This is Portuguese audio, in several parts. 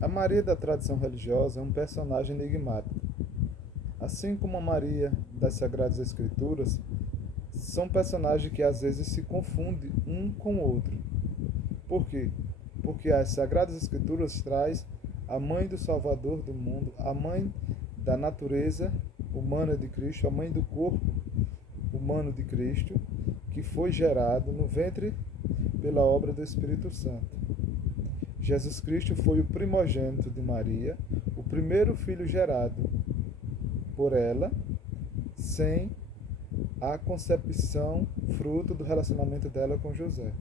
A Maria da tradição religiosa é um personagem enigmático. Assim como a Maria das Sagradas Escrituras, são personagens que às vezes se confundem um com o outro. Por quê? Porque as Sagradas Escrituras traz a mãe do Salvador do mundo, a mãe da natureza humana de Cristo, a mãe do corpo humano de Cristo, que foi gerado no ventre pela obra do Espírito Santo. Jesus Cristo foi o primogênito de Maria, o primeiro filho gerado por ela, sem a concepção, fruto do relacionamento dela com José.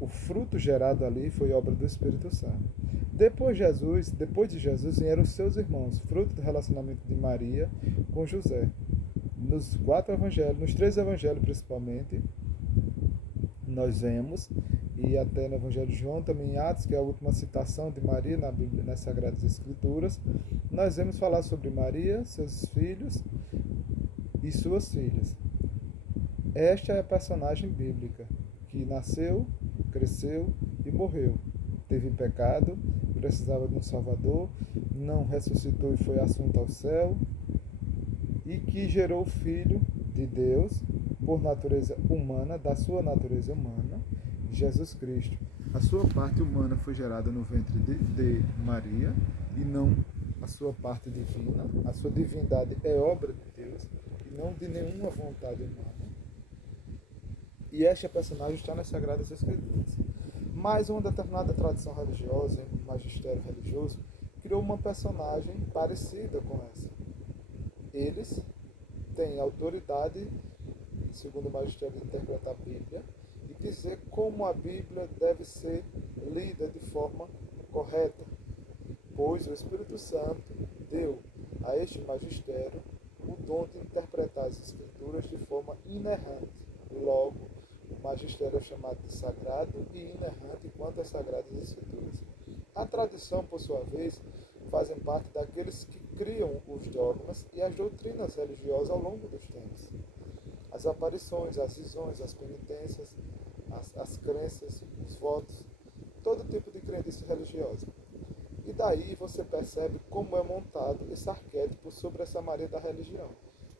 O fruto gerado ali foi obra do Espírito Santo. Depois de Jesus, vieram os seus irmãos, fruto do relacionamento de Maria com José. Nos 4 evangelhos, nos 3 evangelhos principalmente, nós vemos, e até no Evangelho de João, também em Atos, que é a última citação de Maria na Bíblia, nas Sagradas Escrituras, nós vemos falar sobre Maria, seus filhos e suas filhas. Esta é a personagem bíblica, que nasceu, cresceu e morreu. Teve pecado, precisava de um Salvador, não ressuscitou e foi assunto ao céu, e que gerou o Filho de Deus por natureza humana, da sua natureza humana, Jesus Cristo. A sua parte humana foi gerada no ventre de Maria e não a sua parte divina. A sua divindade é obra de Deus e não de nenhuma vontade humana. E esta personagem está nas Sagradas Escrituras. Mas uma determinada tradição religiosa, um magistério religioso, criou uma personagem parecida com essa. Eles têm autoridade, segundo o magistério, de interpretar a Bíblia e dizer como a Bíblia deve ser lida de forma correta, pois o Espírito Santo deu a este magistério o dom de interpretar as Escrituras de forma inerrante. Logo, o magistério é chamado de sagrado e inerrante quanto às Sagradas Escrituras. A tradição, por sua vez, fazem parte daqueles que criam os dogmas e as doutrinas religiosas ao longo dos tempos. As aparições, as visões, as penitências, as crenças, os votos, todo tipo de crendice religiosa. E daí você percebe como é montado esse arquétipo sobre essa Maria da religião,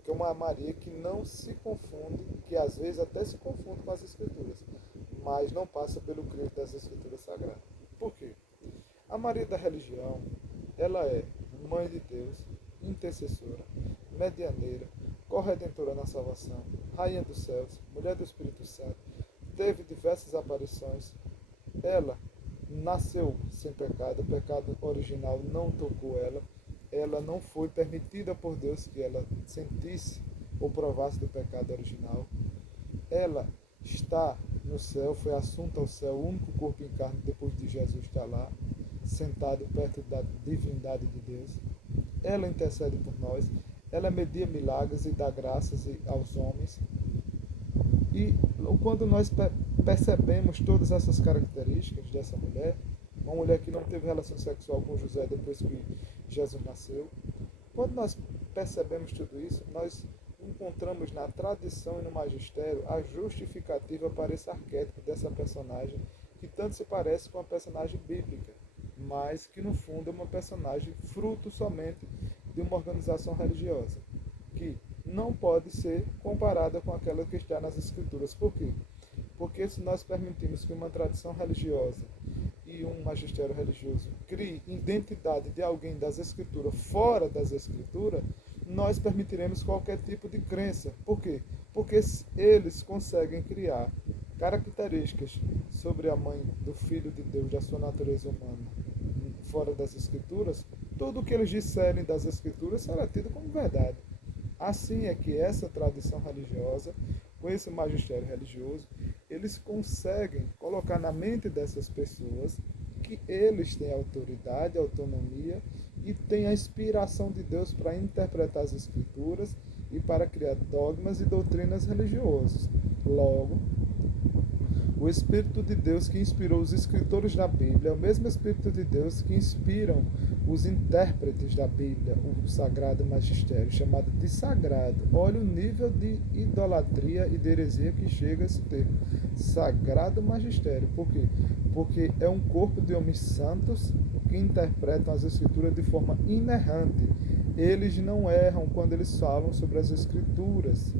que é uma Maria que não se confunde, que às vezes até se confunde com as Escrituras, mas não passa pelo crivo das Escrituras Sagradas. Por quê? A Maria da religião, ela é mãe de Deus, intercessora, medianeira, corredentora na salvação, rainha dos céus, mulher do Espírito Santo, teve diversas aparições. Ela nasceu sem pecado, o pecado original não tocou ela não foi permitida por Deus que ela sentisse ou provasse do pecado original. Ela está no céu, foi assunta ao céu, o único corpo em carne depois de Jesus estar lá, sentado perto da divindade de Deus. Ela intercede por nós, ela media milagres e dá graças aos homens. E quando nós percebemos todas essas características dessa mulher, uma mulher que não teve relação sexual com José depois que Jesus nasceu, quando nós percebemos tudo isso, nós encontramos na tradição e no magistério a justificativa para esse arquétipo dessa personagem que tanto se parece com a personagem bíblica, mas que no fundo é uma personagem fruto somente de uma organização religiosa, que não pode ser comparada com aquela que está nas Escrituras. Por quê? Porque se nós permitirmos que uma tradição religiosa e um magistério religioso crie identidade de alguém das Escrituras fora das Escrituras, nós permitiremos qualquer tipo de crença. Por quê? Porque eles conseguem criar características sobre a mãe do Filho de Deus, da sua natureza humana, fora das Escrituras. Tudo o que eles disserem das Escrituras será tido como verdade. Assim é que essa tradição religiosa, com esse magistério religioso, eles conseguem colocar na mente dessas pessoas que eles têm autoridade, autonomia e têm a inspiração de Deus para interpretar as Escrituras e para criar dogmas e doutrinas religiosas. Logo, o Espírito de Deus que inspirou os escritores da Bíblia é o mesmo Espírito de Deus que inspiram os intérpretes da Bíblia, o Sagrado Magistério, chamado de sagrado. Olha o nível de idolatria e de heresia que chega a esse termo. Sagrado Magistério. Por quê? Porque é um corpo de homens santos, que interpretam as Escrituras de forma inerrante. Eles não erram quando eles falam sobre as Escrituras.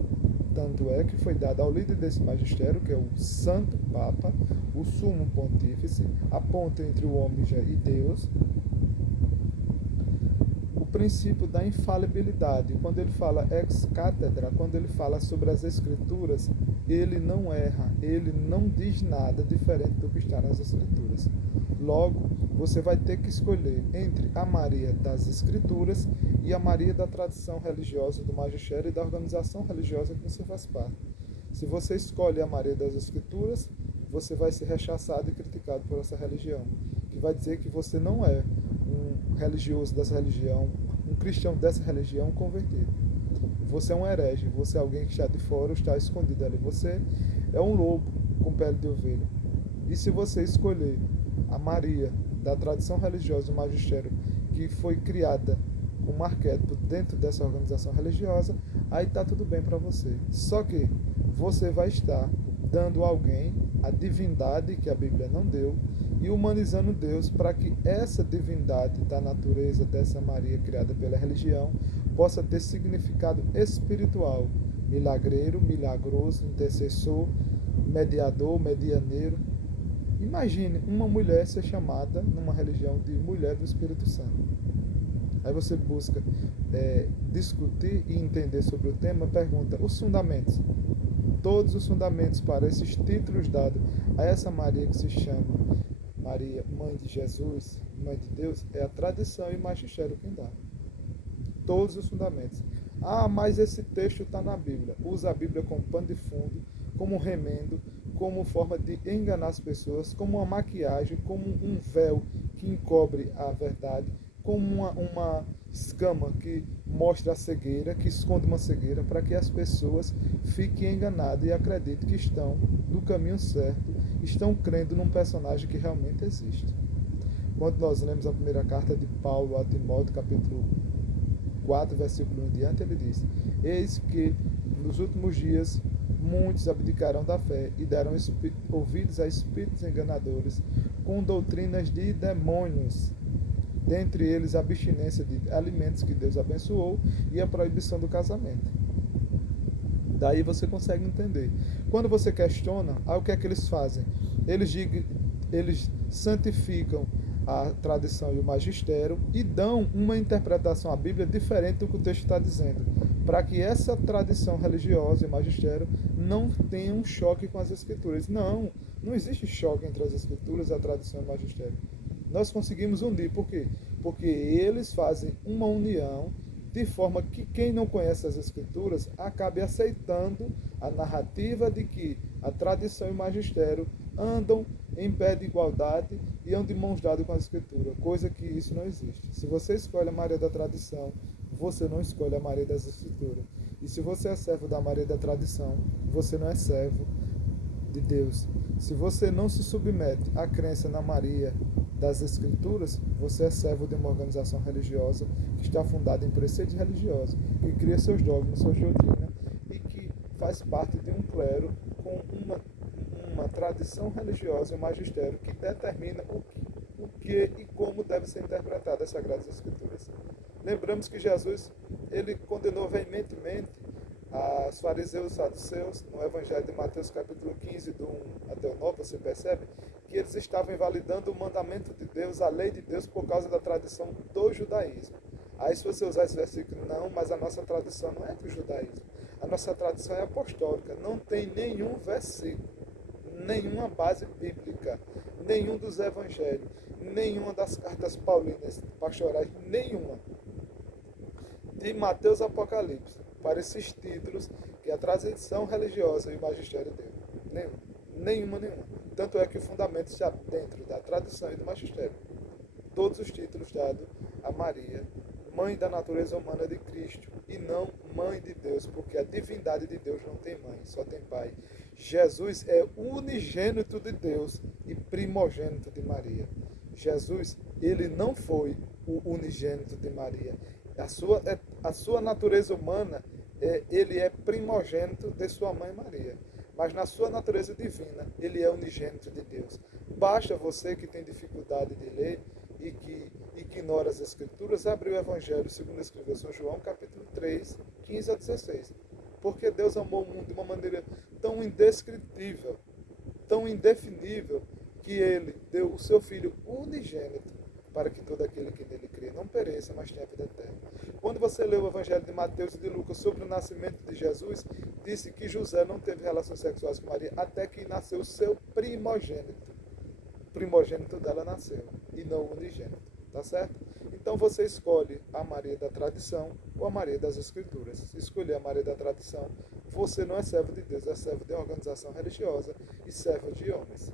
Tanto é que foi dado ao líder desse magistério, que é o Santo Papa, o Sumo Pontífice, a ponte entre o homem e Deus, o princípio da infalibilidade. Quando ele fala ex cátedra, quando ele fala sobre as Escrituras, ele não erra, ele não diz nada diferente do que está nas Escrituras. Logo, você vai ter que escolher entre a Maria das Escrituras e a Maria da tradição religiosa, do magistério e da organização religiosa que você faz parte. Se você escolhe a Maria das Escrituras, você vai ser rechaçado e criticado por essa religião, que vai dizer que você não é um religioso dessa religião, um cristão dessa religião convertido. Você é um herege, você é alguém que está de fora ou está escondido ali. Você é um lobo com pele de ovelha. E se você escolher a Maria da tradição religiosa do magistério, que foi criada como arquétipo dentro dessa organização religiosa, aí está tudo bem para você. Só que você vai estar dando a alguém a divindade que a Bíblia não deu e humanizando Deus para que essa divindade da natureza dessa Maria criada pela religião possa ter significado espiritual, milagreiro, milagroso, intercessor, mediador, medianeiro. Imagine uma mulher ser chamada numa religião de mulher do Espírito Santo. Aí você busca discutir e entender sobre o tema, pergunta os fundamentos. Todos os fundamentos para esses títulos dados a essa Maria que se chama Maria, Mãe de Jesus, Mãe de Deus, é a tradição e o magistério quem dá. Todos os fundamentos. Ah, mas esse texto está na Bíblia. Usa a Bíblia como pano de fundo, como remendo, como forma de enganar as pessoas, como uma maquiagem, como um véu que encobre a verdade, como uma escama que mostra a cegueira, que esconde uma cegueira, para que as pessoas fiquem enganadas e acreditem que estão no caminho certo, estão crendo num personagem que realmente existe. Quando nós lemos a primeira carta de Paulo a Timóteo, capítulo 4, versículo 1 em diante, ele diz: eis que nos últimos dias muitos abdicarão da fé e darão ouvidos a espíritos enganadores com doutrinas de demônios, dentre eles a abstinência de alimentos que Deus abençoou e a proibição do casamento. Daí você consegue entender. Quando você questiona, o que é que eles fazem? Eles santificam a tradição e o magistério e dão uma interpretação à Bíblia diferente do que o texto está dizendo, para que essa tradição religiosa e magistério não tenha um choque com as Escrituras. Não existe choque entre as Escrituras, a tradição e o magistério. Nós conseguimos unir. Por quê? Porque eles fazem uma união de forma que quem não conhece as Escrituras acabe aceitando a narrativa de que a tradição e o magistério andam em pé de igualdade e andam de mãos dadas com a Escritura, coisa que isso não existe. Se você escolhe a Maria da tradição, você não escolhe a Maria das Escrituras. E se você é servo da Maria da tradição, você não é servo de Deus. Se você não se submete à crença na Maria das Escrituras, você é servo de uma organização religiosa que está fundada em preceitos religiosos, que cria seus dogmas, suas doutrinas e que faz parte de um clero com uma tradição religiosa e um magistério que determina o que e como deve ser interpretada as Sagradas Escrituras. Lembramos que Jesus ele condenou veementemente os fariseus e saduceus, no Evangelho de Mateus capítulo 15, do 1 até o 9, você percebe que eles estavam invalidando o mandamento de Deus, a lei de Deus, por causa da tradição do judaísmo. Aí se você usar esse versículo, não, mas a nossa tradição não é do judaísmo. A nossa tradição é apostólica, não tem nenhum versículo, nenhuma base bíblica, nenhum dos evangelhos, nenhuma das cartas paulinas, pastorais, nenhuma. De Mateus a Apocalipse, para esses títulos que a tradição religiosa e o magistério deu. Nenhuma. Tanto é que o fundamento está dentro da tradição e do magistério. Todos os títulos dados a Maria, mãe da natureza humana de Cristo, e não mãe de Deus, porque a divindade de Deus não tem mãe, só tem pai. Jesus é unigênito de Deus e primogênito de Maria. Jesus, ele não foi o unigênito de Maria. A sua natureza humana, ele é primogênito de sua mãe Maria. Mas na sua natureza divina, ele é unigênito de Deus. Basta você que tem dificuldade de ler, e que ignora as Escrituras, abre o Evangelho segundo escreveu São João, capítulo 3, 15 a 16. Porque Deus amou o mundo de uma maneira tão indescritível, tão indefinível, que Ele deu o seu Filho unigênito para que todo aquele que nele crê não pereça, mas tenha vida eterna. Quando você lê o Evangelho de Mateus e de Lucas sobre o nascimento de Jesus, disse que José não teve relações sexuais com Maria até que nasceu o seu primogênito. O primogênito dela nasceu, e não o unigênito. Tá certo? Então você escolhe a Maria da tradição ou a Maria das Escrituras. Se escolher a Maria da tradição, você não é servo de Deus, é servo de uma organização religiosa e servo de homens.